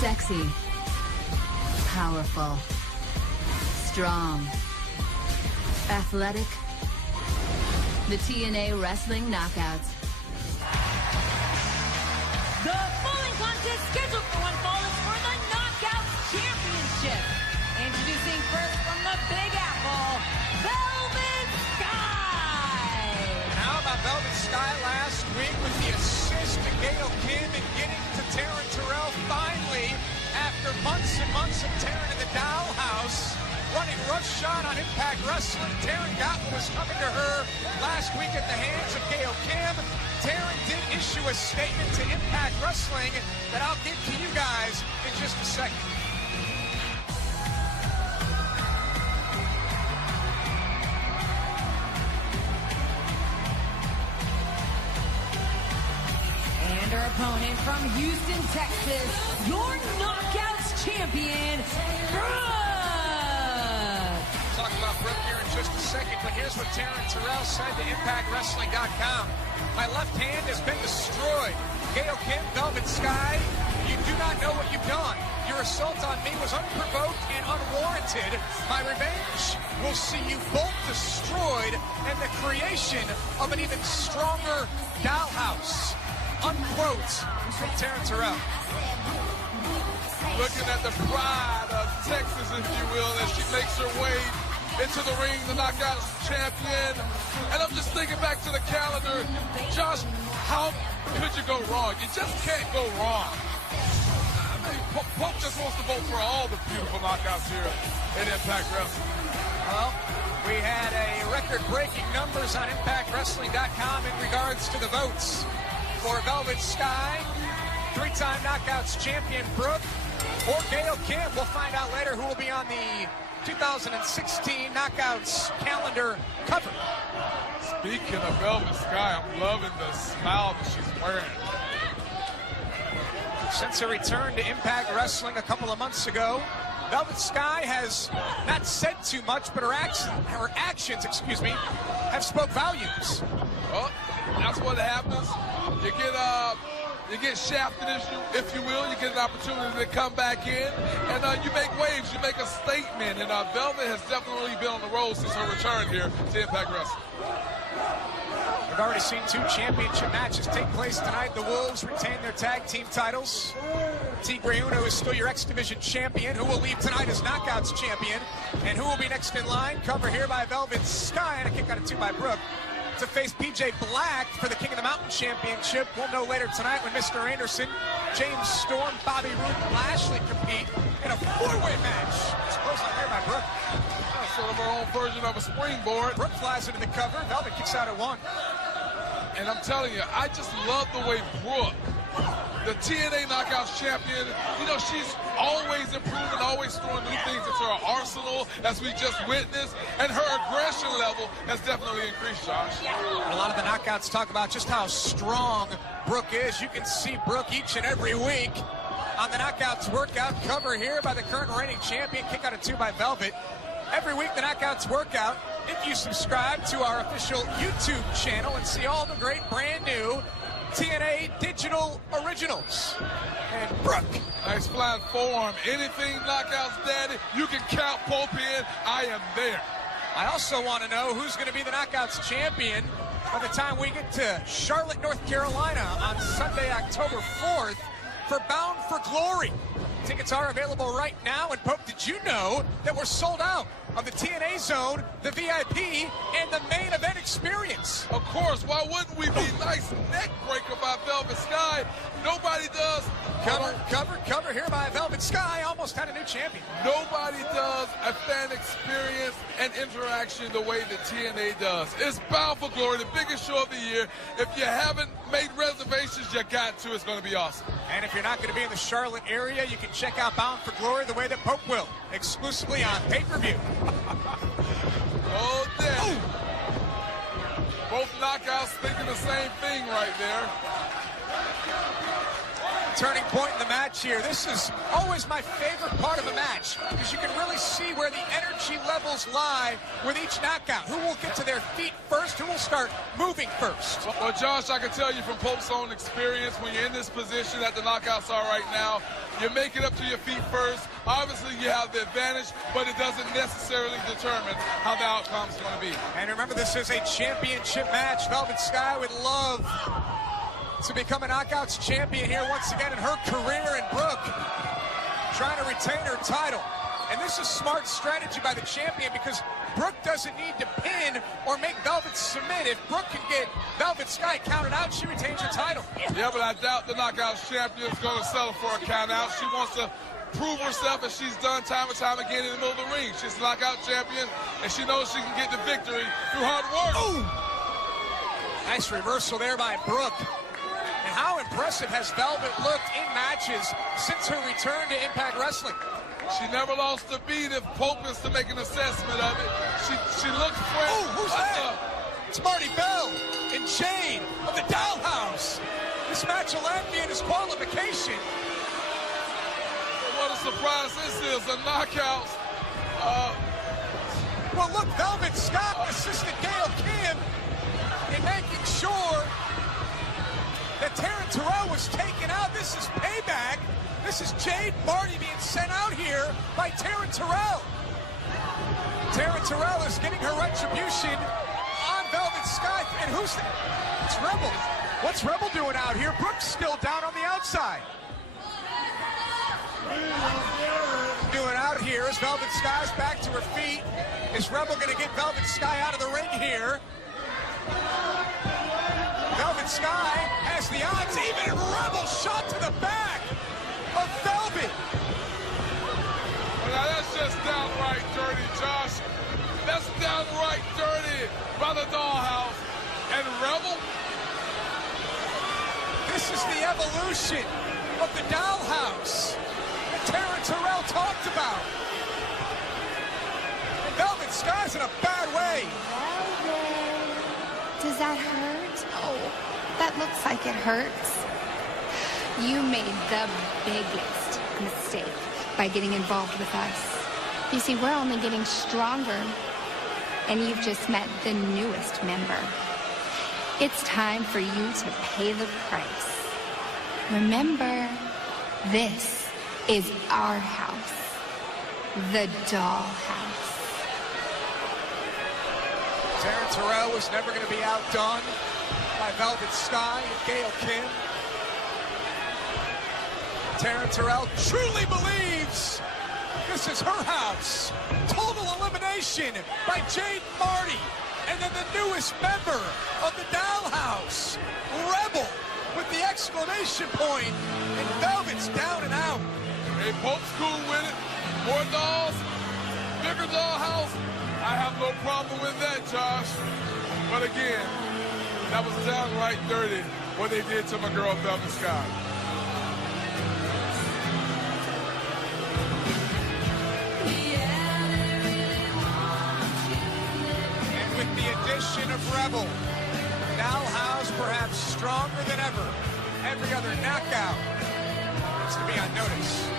Sexy, powerful, strong, athletic. The TNA Wrestling Knockouts. The following contest scheduled for one fall is for the Knockouts Championship. Introducing first from the Big Apple, Velvet Sky. How about Velvet Sky last week with the assist to Gail Kim and getting to Taryn Terrell finally after months and months of Taryn in the Dollhouse. Running roughshod on Impact Wrestling. Taryn got what was coming to her last week at the hands of Gail Kim. Taryn did issue a statement to Impact Wrestling that I'll give to you guys in just a second. And her opponent from Houston, Texas, your Knockouts champion, Brooke. Talk about Brooke here in just a second, but here's what Taryn Terrell said to ImpactWrestling.com. My left hand has been destroyed. Gail Kim, Velvet Sky, you do not know what you've done. Your assault on me was unprovoked and unwarranted. My revenge will see you both destroyed and the creation of an even stronger Dollhouse. Unquote from Taryn Terrell. Looking at the pride of Texas, if you will, as she makes her way into the ring, the Knockouts champion. And I'm just thinking back to the calendar. Josh, how could you go wrong? You just can't go wrong. I mean, Pope just wants to vote for all the beautiful knockouts here in Impact Wrestling. Well, we had a record-breaking numbers on ImpactWrestling.com in regards to the votes for Velvet Sky, three-time Knockouts champion Brooke, or Gail Kim. We'll find out later who will be on the 2016 Knockouts calendar cover. Speaking of Velvet Sky, I'm loving the smile that she's wearing. Since her return to Impact Wrestling a couple of months ago, Velvet Sky has not said too much, but her actions, have spoke volumes. Well, that's what happens. You get shafted, if you will. You get an opportunity to come back in, and you make waves. You make a statement, and Velvet has definitely been on the road since her return here to Impact Wrestling. We've already seen two championship matches take place tonight. The Wolves retain their tag team titles. Tigre Uno is still your X Division champion, who will leave tonight as Knockouts champion. And who will be next in line? Cover here by Velvet Sky, and a kick out of two by Brooke, to face PJ Black for the King of the Mountain Championship. We'll know later tonight when Mr. Anderson, James Storm, Bobby Roode, and Lashley compete in a four-way match. It's close on here by Brooke. Sort of our own version of a springboard. Brooke flies into the cover. Velvet kicks out at one. And I'm telling you, I just love the way Brooke, the TNA Knockouts champion, you know, she's always improving, always throwing new things into her arsenal, as we just witnessed, and her aggression level has definitely increased, Josh. And a lot of the Knockouts talk about just how strong Brooke is. You can see Brooke each and every week on the Knockouts workout. Cover here by the current reigning champion. Kick out of two by Velvet. Every week, the Knockouts workout, if you subscribe to our official YouTube channel and see all the great brand new TNA digital originals. And Brooke. Nice flying forearm. Anything Knockouts, Daddy, you can count Pope in. I am there. I also want to know who's going to be the Knockouts champion by the time we get to Charlotte, North Carolina on Sunday, October 4th for Bound for Glory. Tickets are available right now. And Pope, did you know that we're sold out of the TNA Zone, the VIP, and the main event experience? Of course. Why wouldn't we be? Nice neck breaker by Velvet Sky. Nobody does. Cover here by Velvet Sky. Almost had a new champion. Nobody does a fan experience and interaction the way that TNA does. It's Bound for Glory, the biggest show of the year. If you haven't made reservations, you got to. It's going to be awesome. And if you're not going to be in the Charlotte area, you can check out Bound for Glory the way that Pope will, exclusively on pay-per-view. Oh, damn. Both Knockouts thinking the same thing right there. turning point in the match here. This is always my favorite part of a match because you can really see where the energy levels lie with each knockout. Who will get to their feet first? Who will start moving first? Well, Josh, I can tell you from Pope's own experience, when you're in this position that the knockouts are right now, you make it up to your feet first. Obviously, you have the advantage, but it doesn't necessarily determine how the outcome's going to be. And remember, this is a championship match. Velvet Sky would love to become a Knockouts champion here once again in her career, and Brooke trying to retain her title. And this is smart strategy by the champion because Brooke doesn't need to pin or make Velvet submit. If Brooke can get Velvet Sky counted out, she retains her title. Yeah, but I doubt the Knockouts champion is going to settle for a count out. She wants to prove herself, as she's done time and time again in the middle of the ring. She's the Knockout champion, and she knows she can get the victory through hard work. Ooh. Nice reversal there by Brooke. And how impressive has Velvet looked in matches since her return to Impact Wrestling? She never lost a beat if Pope is to make an assessment of it. She looks fresh. Oh, who's that? It's Marty Bell and Jade of the Dollhouse. This match will land me in his qualification. What a surprise this is, a knockout. Well, look, Velvet Scott assisted Gail Kim in making sure that Taryn Terrell was taken out. This is payback. This is Jade Marty being sent out here by Taryn Terrell. Taryn Terrell is getting her retribution on Velvet Sky. And who's that? It's Rebel. What's Rebel doing out here? Brooke's still down on the outside. Doing out here is Velvet Sky's back to her feet. Is Rebel going to get Velvet Sky out of the ring here? Velvet Sky has the odds. Even Rebel shot to the back of Velvet. Well, now that's just downright dirty, Josh. That's downright dirty by the Dollhouse. And Rebel? This is the evolution of the Dollhouse that Taryn Terrell talked about. And Velvet Sky's in a bad way. Velvet. Does that hurt? Oh, that looks like it hurts. You made the biggest mistake by getting involved with us. You see, we're only getting stronger, and you've just met the newest member. It's time for you to pay the price. Remember, this is our house, the Dollhouse. Taryn Terrell was never going to be outdone by Velvet Sky and Gail Kim. Taryn Terrell truly believes this is her house. Total elimination by Jade Marty. And then the newest member of the Dollhouse, Rebel, with the exclamation point. And Velvet's down and out. Hey, Pope's cool with it. More dolls, bigger Dollhouse. I have no problem with that, Josh. But again, that was downright dirty what they did to my girl, Velvet Sky. And with the addition of Rebel, Dollhouse perhaps stronger than ever. Every other knockout needs to be on notice.